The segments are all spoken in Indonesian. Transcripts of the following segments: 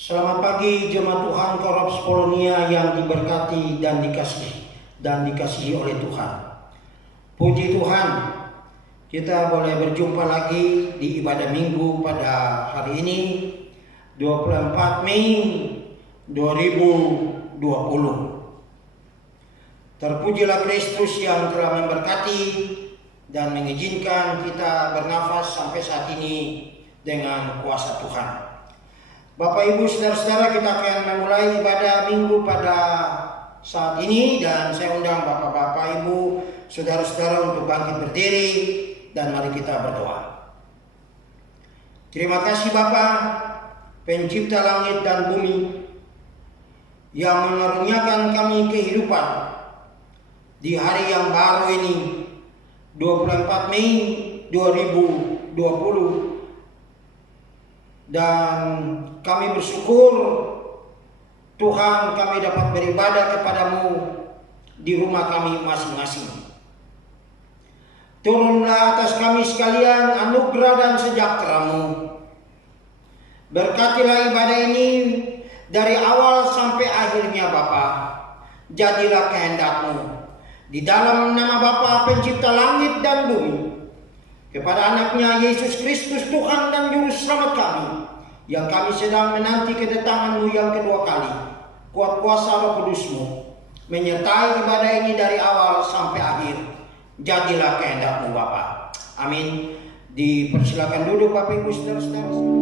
Selamat pagi jemaat Tuhan Korps Polonia yang diberkati dan dikasihi oleh Tuhan. Puji Tuhan, kita boleh berjumpa lagi di ibadah minggu pada hari ini 24 Mei 2020. Terpujilah Kristus yang telah memberkati dan mengizinkan kita bernafas sampai saat ini dengan kuasa Tuhan. Bapak Ibu saudara-saudara, kita akan memulai ibadah minggu pada saat ini dan saya undang Bapak-bapak Ibu saudara-saudara untuk bangkit berdiri dan mari kita berdoa. Terima kasih Bapa, pencipta langit dan bumi, yang mengaruniakan kami kehidupan di hari yang baru ini 24 Mei 2020. Dan kami bersyukur Tuhan, kami dapat beribadah kepadamu di rumah kami masing-masing. Turunlah atas kami sekalian anugerah dan sejahtera-Mu. Berkatilah ibadah ini dari awal sampai akhirnya Bapa. Jadilah kehendak-Mu di dalam nama Bapa pencipta langit dan bumi, kepada anaknya Yesus Kristus Tuhan dan Juru Selamat kami, yang kami sedang menanti kedatangan-Mu yang kedua kali. Kuat kuasa Roh Kudus-Mu menyertai ibadah ini dari awal sampai akhir. Jadilah kehendak-Mu Bapa. Amin. Dipersilakan duduk Bapak Ibu saudara-saudara.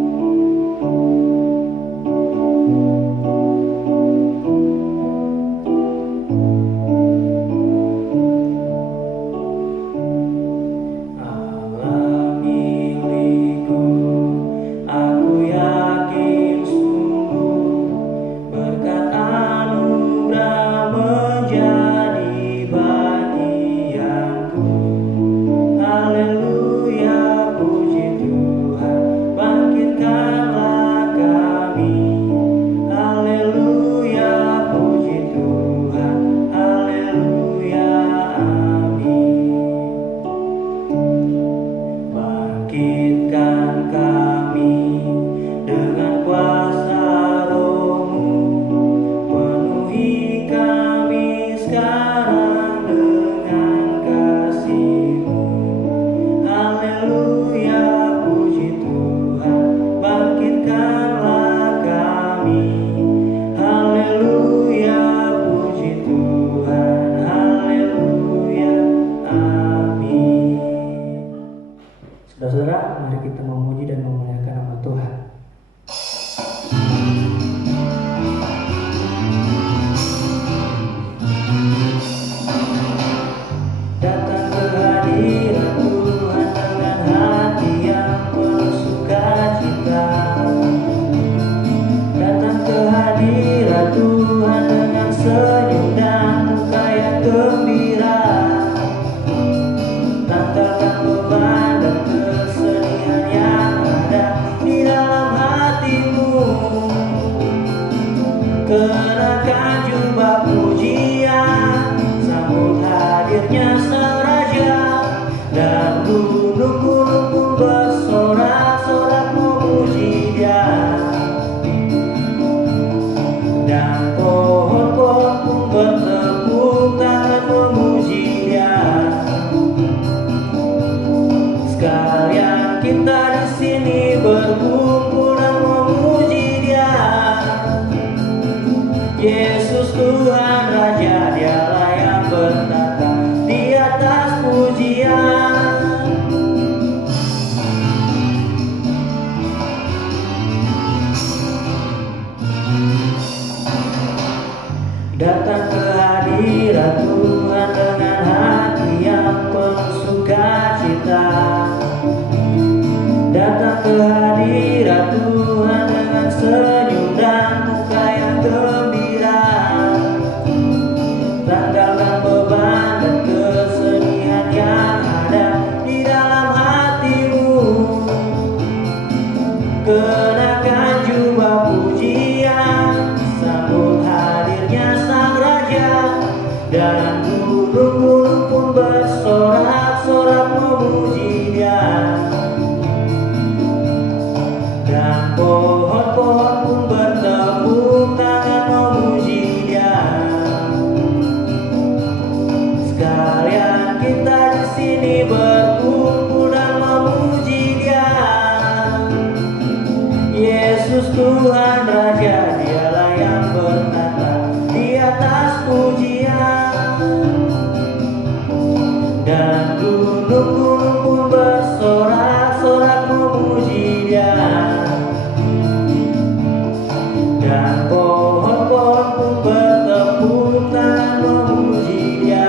Saudara-saudara, mari kita memuji dan memuliakan nama Tuhan. Datang ke hadirat Tuhan dengan hati yang bersukacita. Datang ke hadirat Tuhan dengan senyum dan muka yang gembira. Tanggalkan beban dan kesedihan yang ada di dalam hatimu. Kenakan jubah pujian, sambut hadirnya Sang Raja, dan gunung-gunung pun bersorak-sorak memuji Dia, dan pohon-pohon pun bertepuk tangan memuji Dia. Sekalian kita di sini berkumpul dan memuji Dia. Yesus Tuhan Raja, dialah yang bertata di atas pujian. Dan gunung-gunung pun bersorak-sorak memuji Dia, dan pohon-pohon pun bertepuk tangan memuji Dia.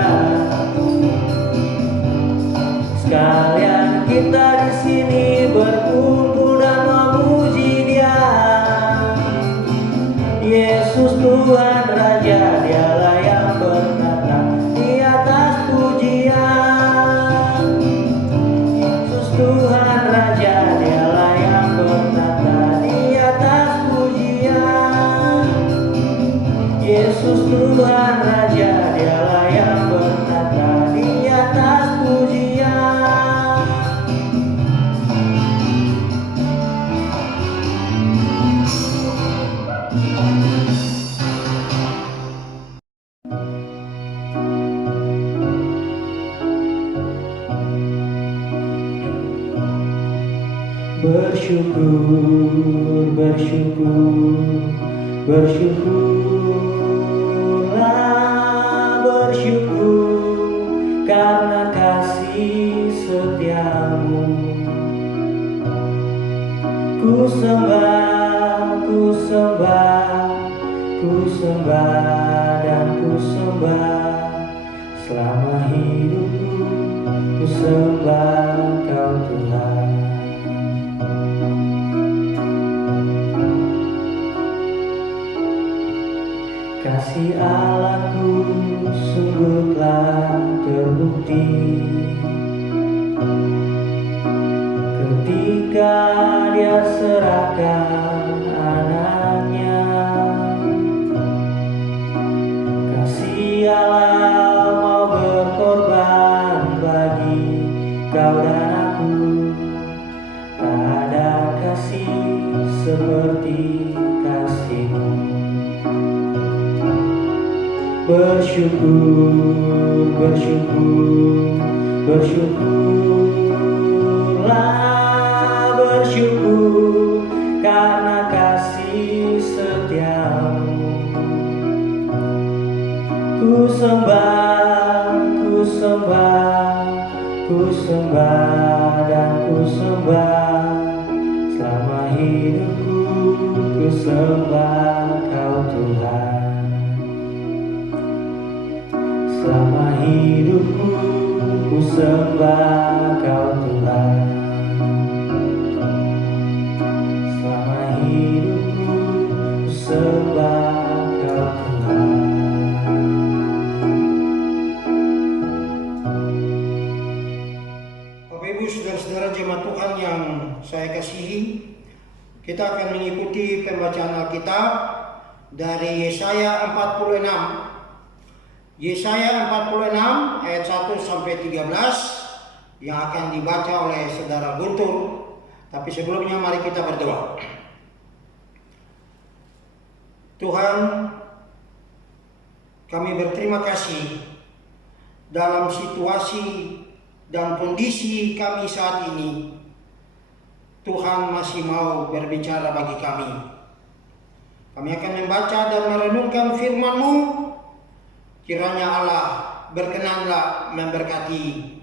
Sekalian kita di sini berkumpul dan memuji Dia. Yesus Tuhan Raja, dialah yang bertata di atas pujian. Yesus Tuhan Raja, dialah yang bertata di atas pujian. Yesus Tuhan Raja, dialah yang bertata di atas pujian. Bersyukur, bersyukur, bersyukurlah, bersyukur karena kasih setiamu. Ku sembah, ku sembah, ku sembah dan ku sembah selama hidupku. Ku sembah Kau Tuhan. Kasih Allahku sungguh telah terbukti ketika Dia serahkan anaknya. Kasih Allah mau berkorban bagi kau dan aku. Tak ada kasih seperti kasih-Mu. Bersyukur, bersyukur, bersyukurlah, bersyukur karena kasih setiamu. Ku sembah, ku sembah, ku sembah dan ku sembah selama hidupku. Ku sembah Kau Tuhan. Selama hidupku ku sembah Kau Tuhan. Selama hidupku ku sembah Kau Tuhan. Bapak Ibu saudara-saudara jemaat Tuhan yang saya kasihi, kita akan mengikuti pembacaan Alkitab dari Yesaya 46. Yesaya 46 ayat 1 sampai 13 yang akan dibaca oleh saudara Guntur. Tapi sebelumnya mari kita berdoa. Tuhan, kami berterima kasih dalam situasi dan kondisi kami saat ini. Tuhan masih mau berbicara bagi kami. Kami akan membaca dan merenungkan firman-Mu. Kiranya Allah berkenanlah memberkati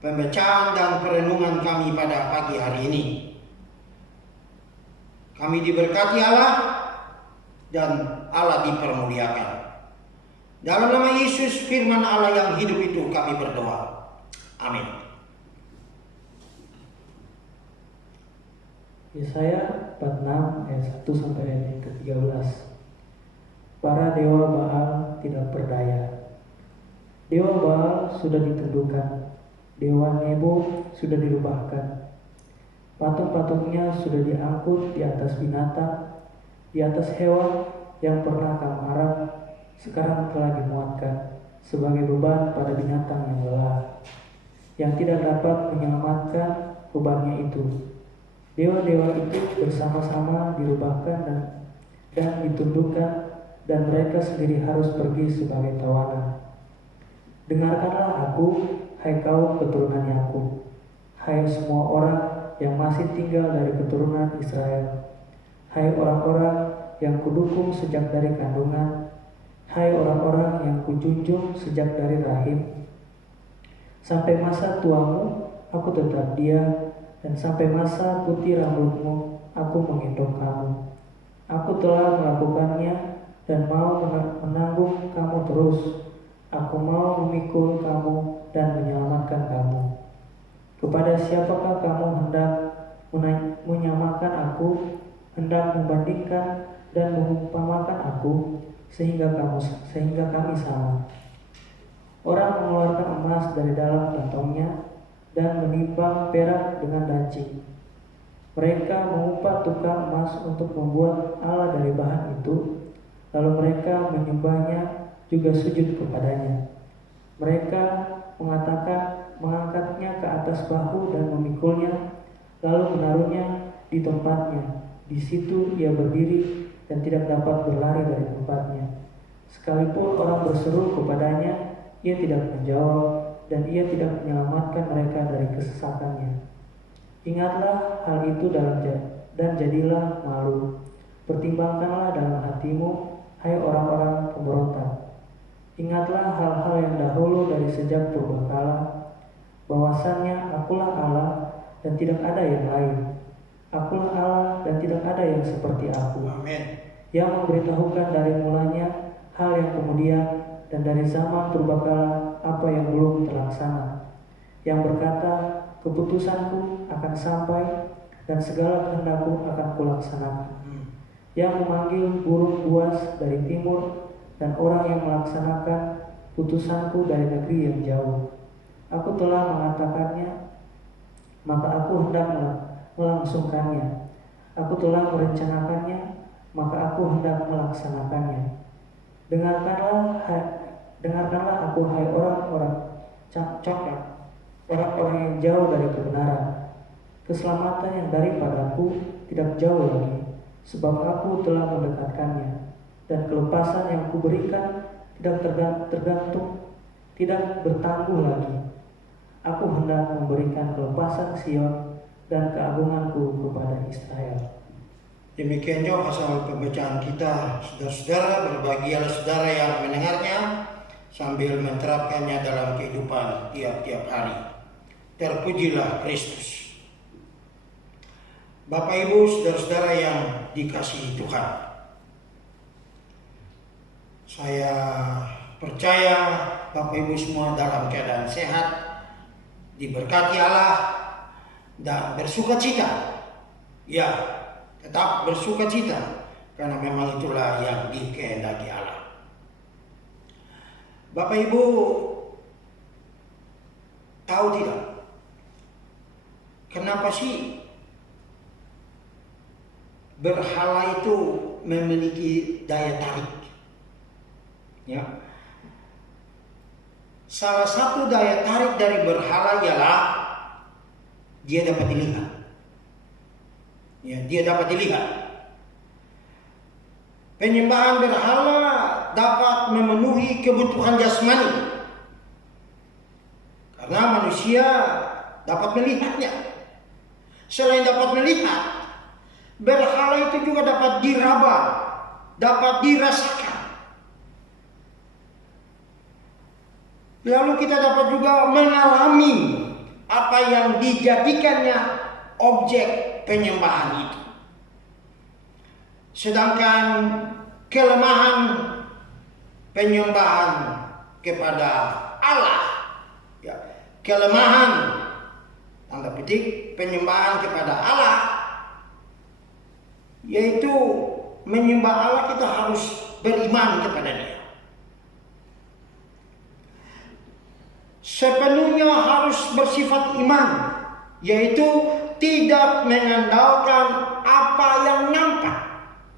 pembacaan dan perenungan kami pada pagi hari ini. Kami diberkati Allah dan Allah dipermuliakan. Dalam nama Yesus firman Allah yang hidup itu kami berdoa. Amin. Yesaya 46 ayat 1 sampai ayat ke-13. Para dewa Baal tidak berdaya. Dewa Baal sudah ditundukkan, dewa Nebo sudah dirubahkan. Patung-patungnya sudah diangkut di atas binatang, di atas hewan yang pernah kamu arang, sekarang telah dimuatkan sebagai beban pada binatang yang lelah, yang tidak dapat menyelamatkan bebannya itu. Dewa-dewa itu bersama-sama dirubahkan dan ditundukkan, dan mereka sendiri harus pergi sebagai tawanan. Dengarkanlah aku, hai kaum keturunan Yakub, hai semua orang yang masih tinggal dari keturunan Israel. hai orang-orang yang kudukung sejak dari kandungan, hai orang-orang yang kujunjung sejak dari rahim. Sampai masa tuamu, aku tetap dia, dan sampai masa putih rambutmu, aku menggendong kamu. Aku telah melakukannya dan mau menanggung kamu terus. Aku mau memikul kamu dan menyelamatkan kamu. Kepada siapakah kamu hendak menyamakan aku, hendak membandingkan dan mengumpamakan aku, sehingga kami sama. Orang mengeluarkan emas dari dalam kantongnya dan menimbang perak dengan lancing. Mereka mengupah tukang emas untuk membuat Allah dari bahan itu, lalu mereka menyembahnya juga sujud kepadanya. Mereka mengangkatnya ke atas bahu dan memikulnya, lalu menaruhnya di tempatnya. Di situ ia berdiri dan tidak dapat berlari dari tempatnya. Sekalipun orang berseru kepadanya, ia tidak menjawab, dan ia tidak menyelamatkan mereka dari kesesakannya. Ingatlah hal itu dan jadilah malu. Pertimbangkanlah dalam hatimu, hai orang-orang pemberontak. Ingatlah hal-hal yang dahulu dari sejak purbakala, bahwasannya akulah Allah dan tidak ada yang lain. Akulah Allah dan tidak ada yang seperti aku. Amin. Yang memberitahukan dari mulanya hal yang kemudian dan dari zaman purbakala apa yang belum terlaksana. Yang berkata, keputusanku akan sampai dan segala kehendakku akan kulaksanakan. Yang memanggil burung buas dari timur dan orang yang melaksanakan putusanku dari negeri yang jauh. Aku telah mengatakannya, maka aku hendak melangsungkannya. Aku telah merencanakannya, maka aku hendak melaksanakannya. Dengarkanlah aku, hai orang-orang congkak, orang-orang yang jauh dari kebenaran. Keselamatan yang daripadaku tidak jauh lagi, sebab aku telah mendekatkannya. Dan kelepasan yang kuberikan tidak bertangguh lagi. Aku hendak memberikan kelepasan Sion dan keagunganku kepada Israel. Demikian juga asal pembacaan kita, saudara-saudara. Berbahagialah saudara yang mendengarnya sambil menerapkannya dalam kehidupan tiap-tiap hari. Terpujilah Kristus. Bapak Ibu, saudara-saudara yang dikasihi Tuhan, saya percaya Bapak Ibu semua dalam keadaan sehat, diberkati Allah, dan bersukacita. Ya, tetap bersukacita, karena memang itulah yang dikehendaki Allah. Bapak Ibu tahu tidak, kenapa sih berhala itu memiliki daya tarik? Ya. Salah satu daya tarik dari berhala ialah dia dapat dilihat. Ya, dia dapat dilihat. Penyembahan berhala dapat memenuhi kebutuhan jasmani, karena manusia dapat melihatnya. Selain dapat melihat, berhala itu juga dapat diraba, dapat dirasakan. Lalu kita dapat juga mengalami apa yang dijadikannya objek penyembahan itu. Sedangkan kelemahan penyembahan kepada Allah, ya, kelemahan tanda petik penyembahan kepada Allah, yaitu menyembah Allah kita harus beriman kepada Dia. Sepenuhnya harus bersifat iman, yaitu tidak mengandalkan apa yang nampak,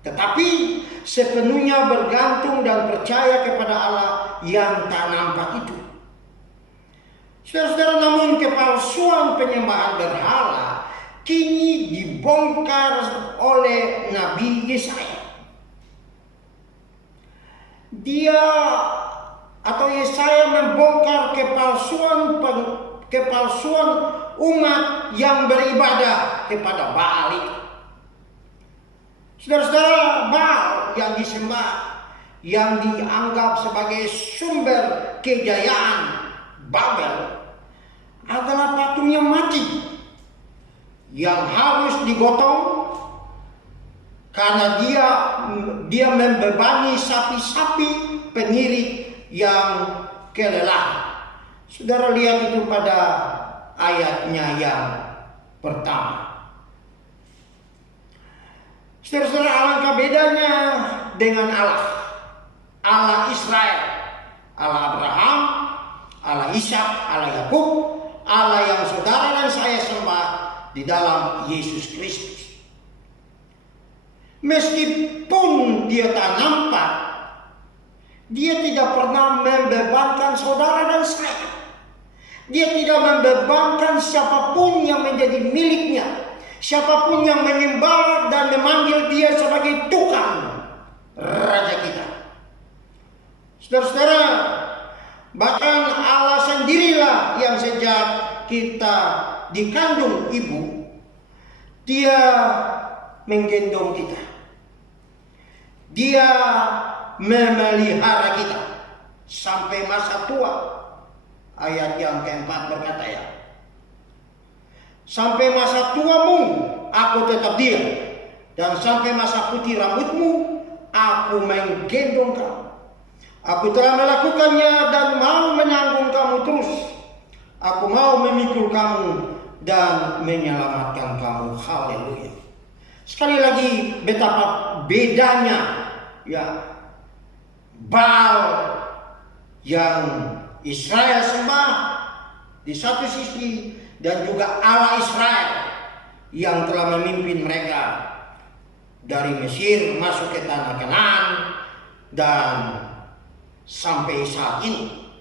tetapi sepenuhnya bergantung dan percaya kepada Allah yang tak nampak itu. Saudara-saudara, namun kepalsuan penyembahan berhala kini dibongkar oleh Nabi Yesaya. Yesaya membongkar kepalsuan umat yang beribadah kepada Baal itu. Saudara-saudara, Baal yang disembah, yang dianggap sebagai sumber kejayaan Babel, adalah patung yang mati, yang harus digotong karena dia membebani sapi-sapi pengirit yang kelelahan. Saudara lihat itu pada ayatnya yang pertama. Saudara-saudara, alangkah bedanya dengan Allah Israel, Allah Abraham, Allah Ishak, Allah Yakub, Allah yang saudara dan saya sembah di dalam Yesus Kristus. Meskipun dia tak nampak, dia tidak pernah membebankan saudara dan saya. Dia tidak membebankan siapapun yang menjadi miliknya, siapapun yang menyembah dan memanggil dia sebagai Tuhan, Raja kita. Saudara-saudara, bahkan Allah sendirilah yang sejak kita dikandung ibu, dia menggendong kita. Dia memelihara kita sampai masa tua. Ayat yang keempat berkata ya, sampai masa tuamu aku tetap diam, dan sampai masa putih rambutmu aku menggendong kamu. Aku telah melakukannya dan mau menanggung kamu terus. Aku mau memikul kamu dan menyelamatkan kamu. Haleluya. Sekali lagi, betapa bedanya ya Baal yang Israel sembah di satu sisi, dan juga Allah Israel yang telah memimpin mereka dari Mesir masuk ke tanah Kanaan dan sampai saat ini.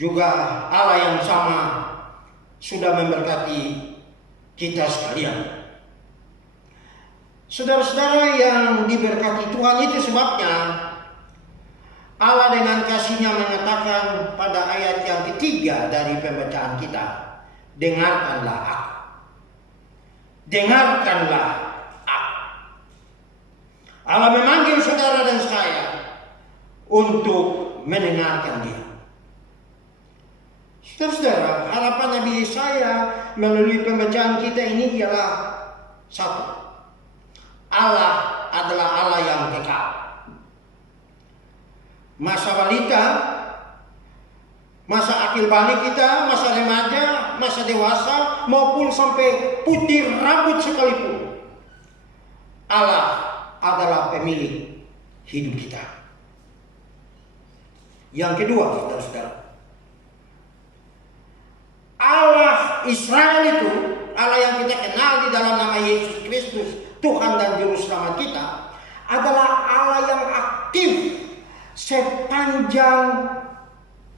Juga Allah yang sama sudah memberkati kita sekalian. Saudara-saudara yang diberkati Tuhan, itu sebabnya Allah dengan kasih-Nya mengatakan pada ayat yang ketiga dari pembacaan kita, dengarkanlah aku. Dengarkanlah aku. Allah memanggil saudara dan saya untuk mendengarkan Dia. Saudara-saudara, harapan Nabi Yesaya melalui pembacaan kita ini ialah satu: Allah adalah Allah yang kekal. Masa balita, masa akil balik kita, masa remaja, masa dewasa, maupun sampai putih rambut sekalipun, Allah adalah pemilik hidup kita. Yang kedua, saudara-saudara, Allah Israel itu, Allah yang kita kenal di dalam nama Yesus Kristus, Tuhan dan Juru Selamat kita, adalah Allah yang aktif sepanjang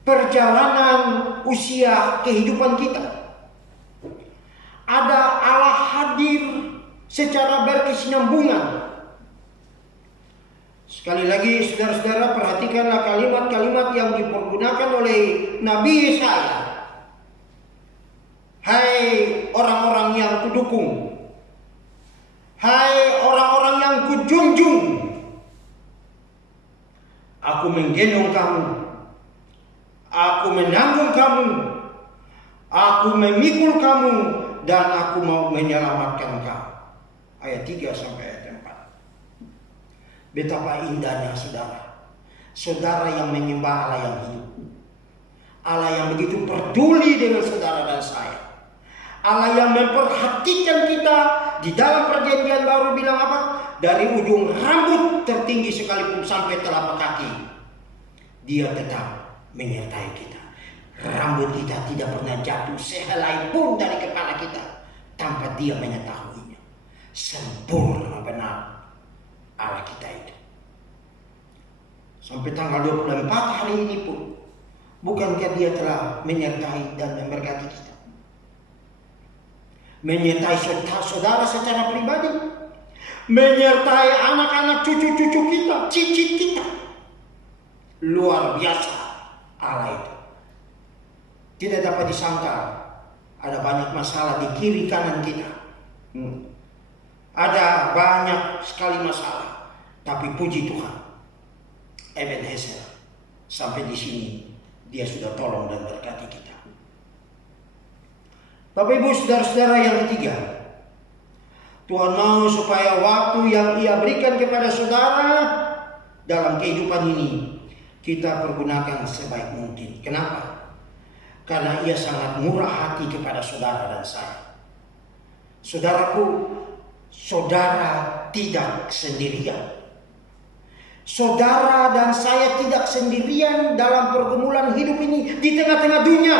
perjalanan usia kehidupan kita. Ada Allah hadir secara berkesinambungan. Sekali lagi, saudara-saudara, perhatikanlah kalimat-kalimat yang dipergunakan oleh Nabi Yesaya. Hai orang-orang yang kudukung, hai orang-orang yang kujunjung, aku menggendong kamu, aku menanggung kamu, aku memikul kamu, dan aku mau menyelamatkan kamu. Ayat 3 sampai ayat 4. Betapa indahnya saudara, saudara yang menyembah Allah yang hidup, Allah yang begitu peduli dengan saudara dan saya, Allah yang memperhatikan kita. Di dalam perjanjian baru bilang apa? Dari ujung rambut tertinggi sekalipun sampai telapak kaki, Dia tetap menyertai kita. Rambut kita tidak pernah jatuh sehelai pun dari kepala kita tanpa Dia mengetahuinya. Sempurna benar Allah kita itu. Sampai tanggal 24 hari ini pun, bukankah Dia telah menyertai dan memberkati kita? Menyertai saudara secara pribadi, menyertai anak-anak cucu-cucu kita, cicit kita. Luar biasa Allah itu. Tidak dapat disangka, ada banyak masalah di kiri kanan kita. Ada banyak sekali masalah, tapi puji Tuhan, Ebenezer sampai di sini dia sudah tolong dan berkati kita. Bapak Ibu saudara-saudara yang ketiga, Tuhan mau supaya waktu yang Ia berikan kepada saudara dalam kehidupan ini kita pergunakan sebaik mungkin. Kenapa? Karena Ia sangat murah hati kepada saudara dan saya. Saudaraku, saudara tidak sendirian. Saudara dan saya tidak sendirian dalam pergumulan hidup ini di tengah-tengah dunia.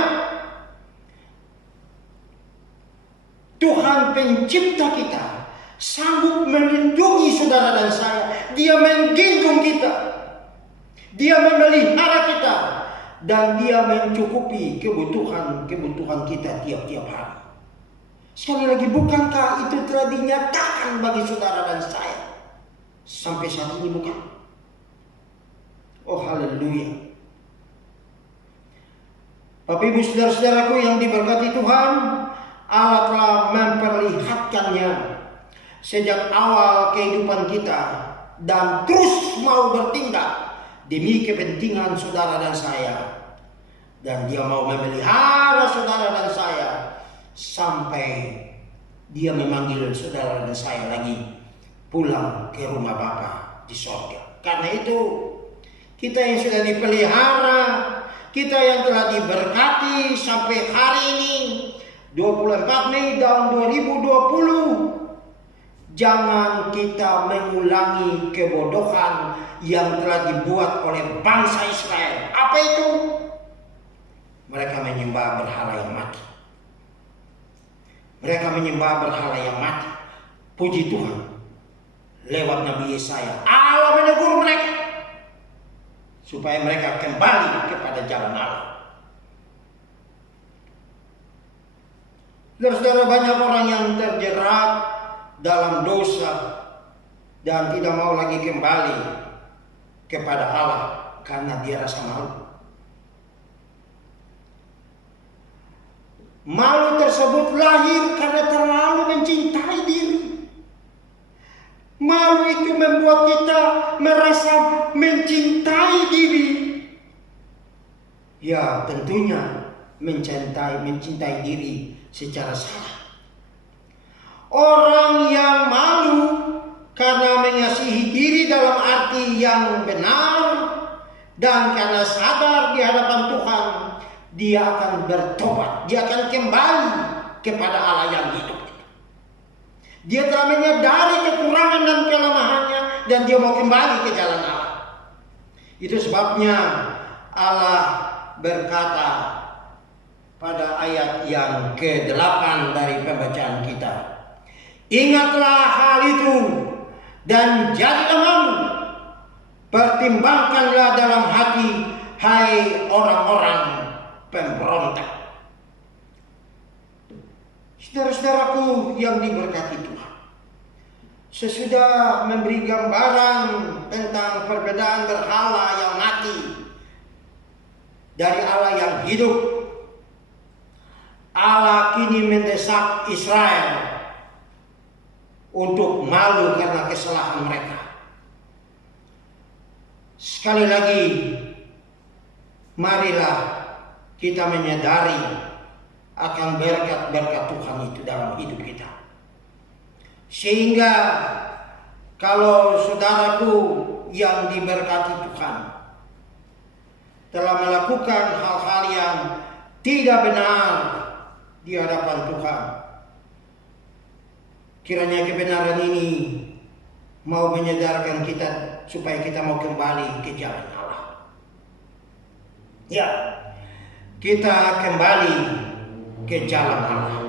Tuhan pencipta kita sanggup melindungi saudara dan saya. Dia menggendong kita. Dia memelihara kita. Dan dia mencukupi kebutuhan kita tiap-tiap hari. Sekali lagi, bukankah itu telah dinyatakan bagi saudara dan saya? Sampai saat ini bukan? Oh haleluya. Bapak Ibu saudara-saudaraku yang diberkati Tuhan, Allah telah memperlihatkannya sejak awal kehidupan kita dan terus mau bertindak demi kepentingan saudara dan saya. Dan dia mau memelihara saudara dan saya sampai dia memanggil saudara dan saya lagi pulang ke rumah Bapa di sorga. Karena itu kita yang sudah dipelihara, kita yang telah diberkati sampai hari ini 24 Mei tahun 2020, jangan kita mengulangi kebodohan yang telah dibuat oleh bangsa Israel. Apa itu? Mereka menyembah berhala yang mati. Mereka menyembah berhala yang mati. Puji Tuhan, lewat Nabi Yesaya Allah menegur mereka supaya mereka kembali kepada jalan Allah. Saudara, banyak orang yang terjerat dalam dosa dan tidak mau lagi kembali kepada Allah karena dia rasa malu. Malu tersebut lahir karena terlalu mencintai diri. Malu itu membuat kita merasa mencintai diri. Ya, tentunya mencintai diri secara salah. Orang yang malu karena mengasihi diri dalam arti yang benar dan karena sadar di hadapan Tuhan, dia akan bertobat, dia akan kembali kepada Allah yang hidup. Dia telah menyadari kekurangan dan kelemahannya dan dia mau kembali ke jalan Allah. Itu sebabnya Allah berkata pada ayat yang ke-8 dari pembacaan kita, ingatlah hal itu dan jadilah malu, pertimbangkanlah dalam hati, hai orang-orang pemberontak. Saudara-saudaraku yang diberkati Tuhan, sesudah memberi gambaran tentang perbedaan berhala yang mati dari Allah yang hidup, Allah kini mendesak Israel untuk malu karena kesalahan mereka. Sekali lagi, marilah kita menyadari akan berkat-berkat Tuhan itu dalam hidup kita. Sehingga kalau saudaraku yang diberkati Tuhan telah melakukan hal-hal yang tidak benar di hadapan Tuhan, kiranya kebenaran ini mau menyadarkan kita supaya kita mau kembali ke jalan Allah. Ya, kita kembali ke jalan Allah.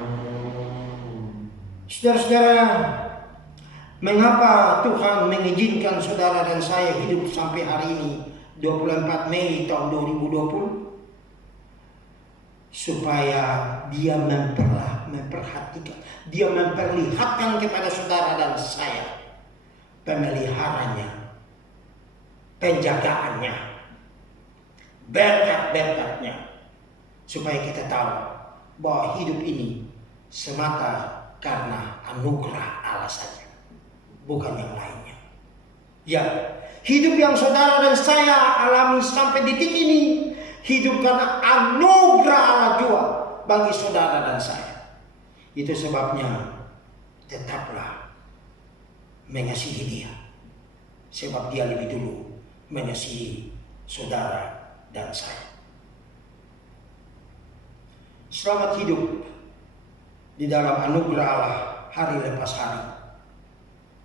Saudara-saudara, mengapa Tuhan mengizinkan saudara dan saya hidup sampai hari ini 24 Mei tahun 2020? Supaya dia memperhatikan, dia memperlihatkan kepada saudara dan saya pemeliharanya, penjagaannya, berkat-berkatnya, supaya kita tahu bahwa hidup ini semata karena anugerah Allah saja. bukan yang lainnya. Ya, hidup yang saudara dan saya alami sampai detik ini, hidup karena anugerah Allah jua bagi saudara dan saya. Itu sebabnya tetaplah mengasihi dia, sebab dia lebih dulu mengasihi saudara dan saya. Selamat hidup di dalam anugerah Allah hari lepas hari,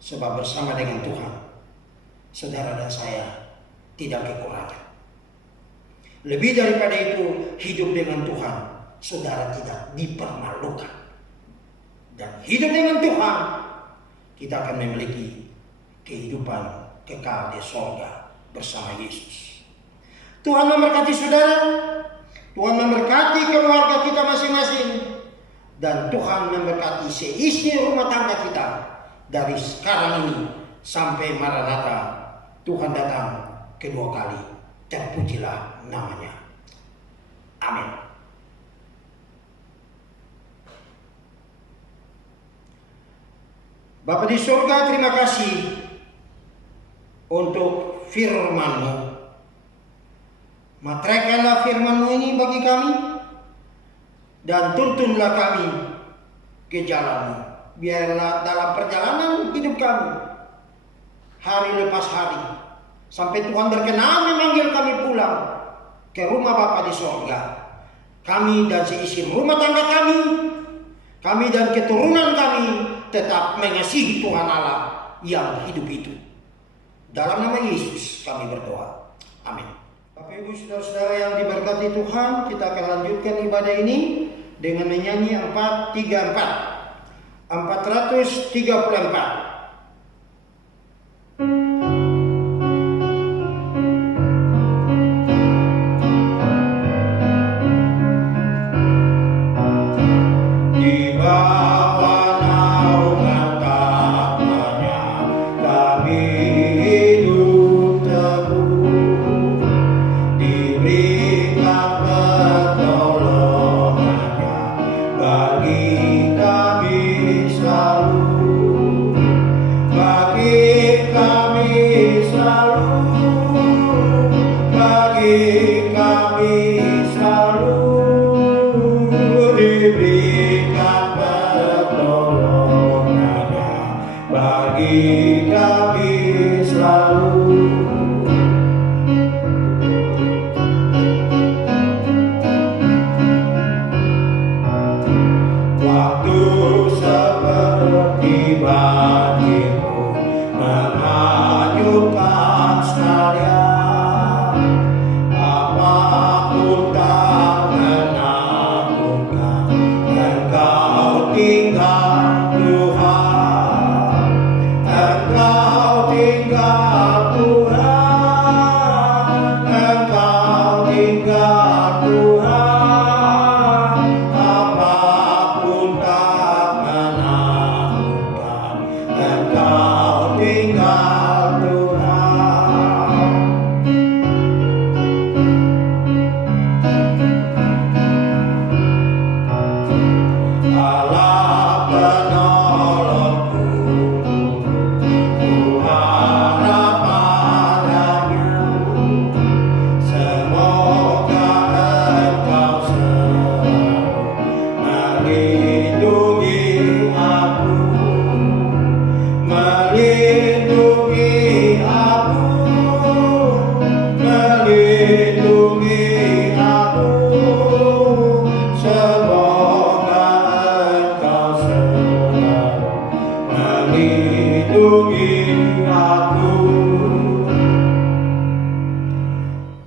sebab bersama dengan Tuhan, saudara dan saya tidak kekurangan. Lebih daripada itu, hidup dengan Tuhan, saudara tidak dipermalukan. Dan hidup dengan Tuhan, kita akan memiliki kehidupan kekal di sorga bersama Yesus. Tuhan memberkati saudara, Tuhan memberkati keluarga kita masing-masing, dan Tuhan memberkati seisi rumah tangga kita dari sekarang ini sampai Maranatha Tuhan datang kedua kali. Terpujilah namanya. Amin. Bapa di surga, terima kasih untuk firman-Mu. Materaikanlah firman-Mu ini bagi kami, dan tuntunlah kami ke jalan-Mu. Biarlah dalam perjalanan hidup kami, hari lepas hari, sampai Tuhan berkenan memanggil kami pulang ke rumah Bapa di sorga, kami dan seisi rumah tangga kami dan keturunan kami tetap mengasihi Tuhan Allah yang hidup itu. Dalam nama Yesus kami berdoa. Amin. Bapak Ibu saudara-saudara yang diberkati Tuhan, kita akan lanjutkan ibadah ini dengan menyanyi 434.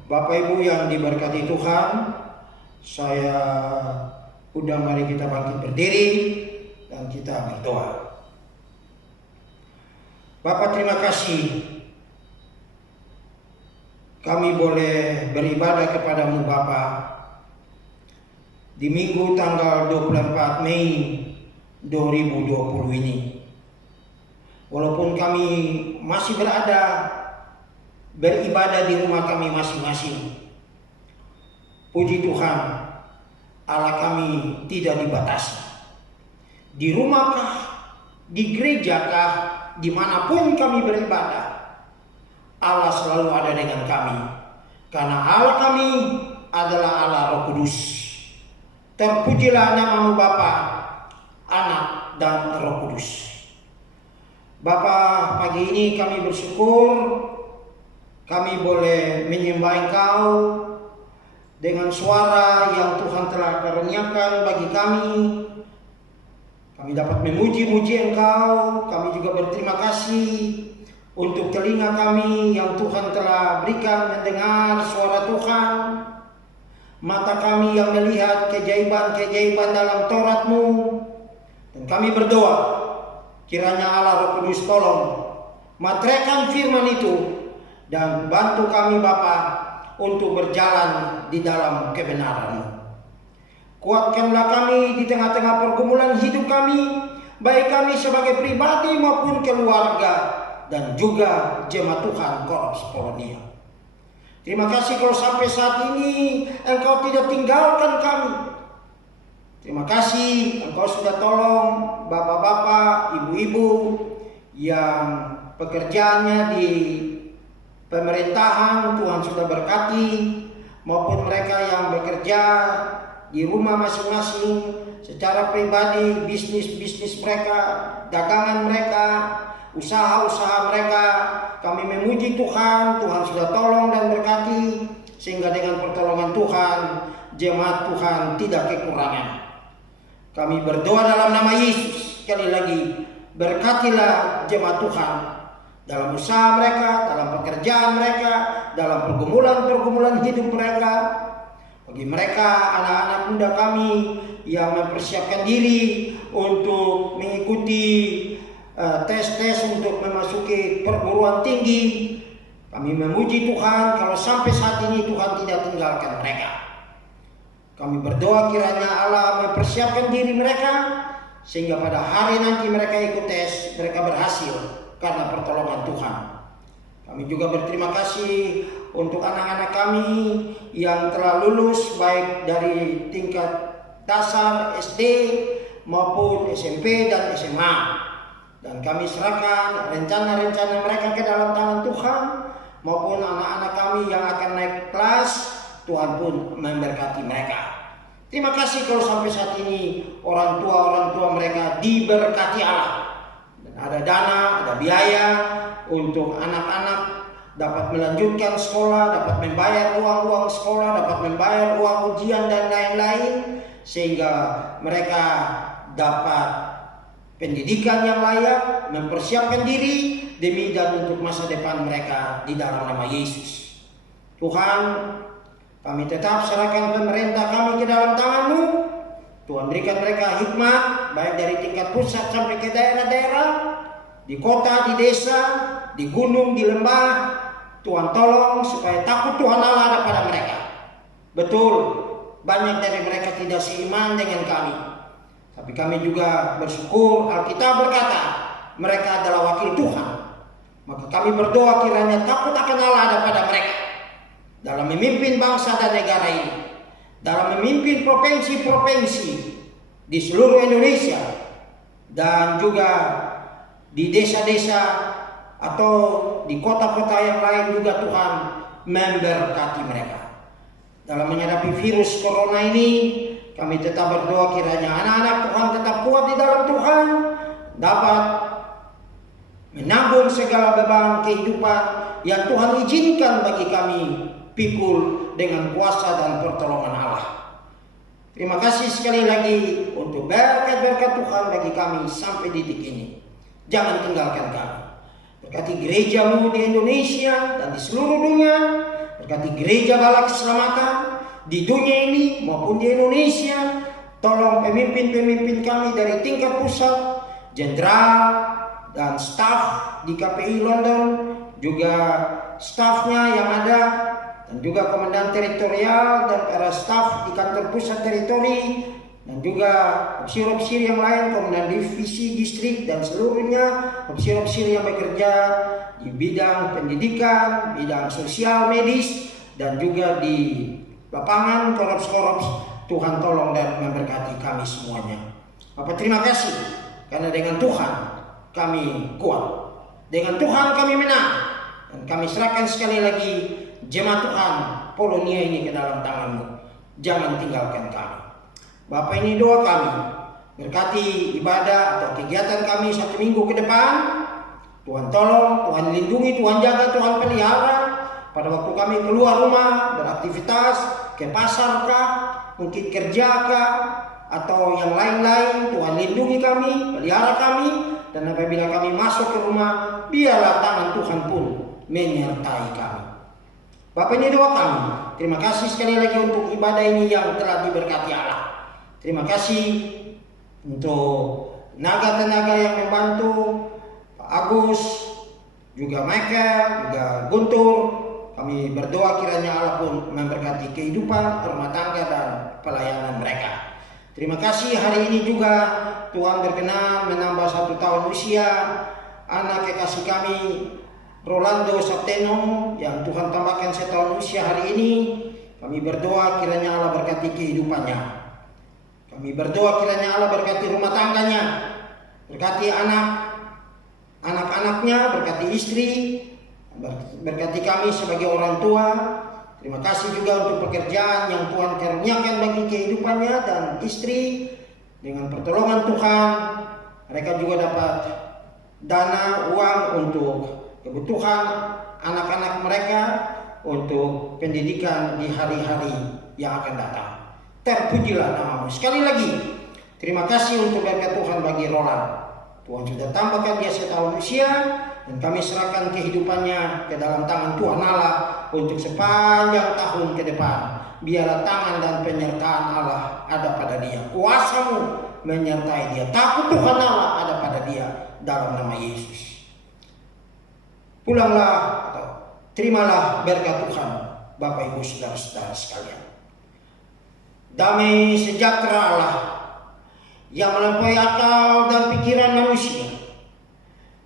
Bapak Ibu yang diberkati Tuhan, saya undang mari kita bangkit berdiri dan kita berdoa. Bapak, terima kasih kami boleh beribadah kepadamu Bapa di Minggu tanggal 24 Mei 2020 ini. Walaupun kami masih berada beribadah di rumah kami masing-masing, puji Tuhan, Allah kami tidak dibatasi. Di rumahkah, di gerejakah, dimanapun kami beribadah, Allah selalu ada dengan kami. Karena Allah kami adalah Allah Roh Kudus. Terpujilah namamu Bapa, Anak, dan Roh Kudus. Bapa, pagi ini kami bersyukur kami boleh menyembah Engkau dengan suara yang Tuhan telah karuniakan bagi kami. Kami dapat memuji-muji Engkau. Kami juga berterima kasih untuk telinga kami yang Tuhan telah berikan mendengar suara Tuhan. Mata kami yang melihat keajaiban-keajaiban dalam Taurat-Mu. Dan kami berdoa, kiranya Allah Roh Kudus tolong materaikan firman itu dan bantu kami Bapa untuk berjalan di dalam kebenaran-Mu. Kuatkanlah kami di tengah-tengah pergumulan hidup kami, baik kami sebagai pribadi maupun keluarga, dan juga jemaat Tuhan Korps Polonia. Terima kasih kalau sampai saat ini Engkau tidak tinggalkan kami. Terima kasih Engkau sudah tolong bapak-bapak, ibu-ibu yang pekerjaannya di pemerintahan, Tuhan sudah berkati, maupun mereka yang bekerja di rumah masing-masing secara pribadi, bisnis-bisnis mereka, dagangan mereka, usaha-usaha mereka. Kami memuji Tuhan, Tuhan sudah tolong dan berkati, sehingga dengan pertolongan Tuhan, jemaat Tuhan tidak kekurangan. Kami berdoa dalam nama Yesus, sekali lagi, berkatilah jemaat Tuhan dalam usaha mereka, dalam pekerjaan mereka, dalam pergumulan-pergumulan hidup mereka. Bagi mereka, anak-anak muda kami yang mempersiapkan diri untuk mengikuti tes-tes untuk memasuki perguruan tinggi, kami memuji Tuhan kalau sampai saat ini Tuhan tidak tinggalkan mereka. Kami berdoa kiranya Allah mempersiapkan diri mereka, sehingga pada hari nanti mereka ikut tes, mereka berhasil karena pertolongan Tuhan. Kami juga berterima kasih untuk anak-anak kami yang telah lulus baik dari tingkat dasar SD maupun SMP dan SMA. Dan kami serahkan rencana-rencana mereka ke dalam tangan Tuhan, maupun anak-anak kami yang akan naik kelas, Tuhan pun memberkati mereka. Terima kasih kalau sampai saat ini orang tua mereka diberkati Allah. Dan ada dana, ada biaya untuk anak-anak dapat melanjutkan sekolah, dapat membayar uang-uang sekolah, dapat membayar uang ujian dan lain-lain, sehingga mereka dapat pendidikan yang layak, mempersiapkan diri demi dan untuk masa depan mereka di dalam nama Yesus. Tuhan, kami tetap serahkan pemerintah kami ke dalam tangan-Mu. Tuhan berikan mereka hikmat, baik dari tingkat pusat sampai ke daerah-daerah, di kota, di desa, di gunung, di lembah. Tuhan tolong supaya takut Tuhan Allah ada pada mereka. Betul, banyak dari mereka tidak seiman dengan kami. Tapi kami juga bersyukur Alkitab berkata mereka adalah wakil Tuhan. Maka kami berdoa kiranya takut akan Allah ada pada mereka dalam memimpin bangsa dan negara ini, dalam memimpin provinsi-provinsi di seluruh Indonesia, dan juga di desa-desa atau di kota-kota yang lain juga Tuhan memberkati mereka. Dalam menghadapi virus corona ini, kami tetap berdoa kiranya anak-anak Tuhan tetap kuat di dalam Tuhan, dapat menanggung segala beban kehidupan yang Tuhan izinkan bagi kami pikul dengan kuasa dan pertolongan Allah. Terima kasih sekali lagi untuk berkat-berkat Tuhan bagi kami sampai detik ini. Jangan tinggalkan kami. Berkati gereja-Mu di Indonesia dan di seluruh dunia. Berkati gereja Bala Keselamatan di dunia ini maupun di Indonesia. Tolong pemimpin-pemimpin kami dari tingkat pusat, jenderal dan staf di KPI London, juga stafnya yang ada, dan juga komandan teritorial dan para staf di kantor pusat teritori, dan juga opsir-opsir yang lain, komandan divisi, distrik, dan seluruhnya opsir-opsir yang bekerja di bidang pendidikan, bidang sosial medis, dan juga di lapangan korps-korps. Tuhan tolong dan memberkati kami semuanya. Bapak terima kasih karena dengan Tuhan kami kuat. Dengan Tuhan kami menang. Dan kami serahkan sekali lagi jemaat Tuhan Polonia ini ke dalam tangan-Mu. Jangan tinggalkan kami. Bapak, ini doa kami. Berkati ibadah atau kegiatan kami 1 minggu ke depan. Tuhan tolong, Tuhan lindungi, Tuhan jaga, Tuhan pelihara. Pada waktu kami keluar rumah, beraktivitas, ke pasar kah, mungkin kerja kah, atau yang lain-lain, Tuhan lindungi kami, pelihara kami. Dan apabila kami masuk ke rumah, biarlah tangan Tuhan pun menyertai kami. Bapak, ini doa kami. Terima kasih sekali lagi untuk ibadah ini yang telah diberkati Allah. Terima kasih untuk tenaga-tenaga yang membantu, Pak Agus, juga Michael, juga Guntur. Kami berdoa kiranya Allah pun memberkati kehidupan, rumah tangga, dan pelayanan mereka. Terima kasih hari ini juga Tuhan berkenan menambah 1 tahun usia anak kekasih kami Rolando Sapteno yang Tuhan tambahkan 1 tahun usia hari ini. Kami berdoa kiranya Allah berkati kehidupannya. Kami berdoa kiranya Allah berkati rumah tangganya, berkati anak-anaknya, berkati istri, berkati kami sebagai orang tua. Terima kasih juga untuk pekerjaan yang Tuhan karuniakan bagi kehidupannya dan istri. Dengan pertolongan Tuhan, mereka juga dapat dana uang untuk kebutuhan anak-anak mereka untuk pendidikan di hari-hari yang akan datang. Terpujilah nama-Mu. Sekali lagi, terima kasih untuk berkat Tuhan bagi Roland. Tuhan sudah tambahkan dia 1 tahun usia, dan kami serahkan kehidupannya ke dalam tangan Tuhan Allah untuk sepanjang tahun ke depan. Biarlah tangan dan penyertaan Allah ada pada dia. Kuasa-Mu menyertai dia. Takut Tuhan Allah ada pada dia dalam nama Yesus. Pulanglah atau terimalah berkat Tuhan, Bapak Ibu saudara-saudara sekalian. Damai sejahtera Allah yang melampaui akal dan pikiran manusia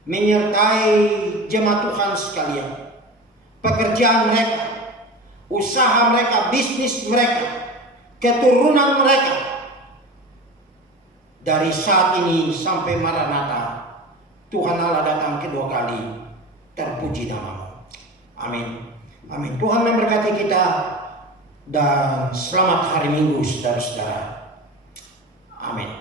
menyertai jemaat Tuhan sekalian, pekerjaan mereka, usaha mereka, bisnis mereka, keturunan mereka, dari saat ini sampai Maranatha. Tuhan Allah datang kedua kali. Terpuji nama-Mu. Amin. Amin. Tuhan memberkati kita, dan selamat hari Minggu saudara-saudara. Amin.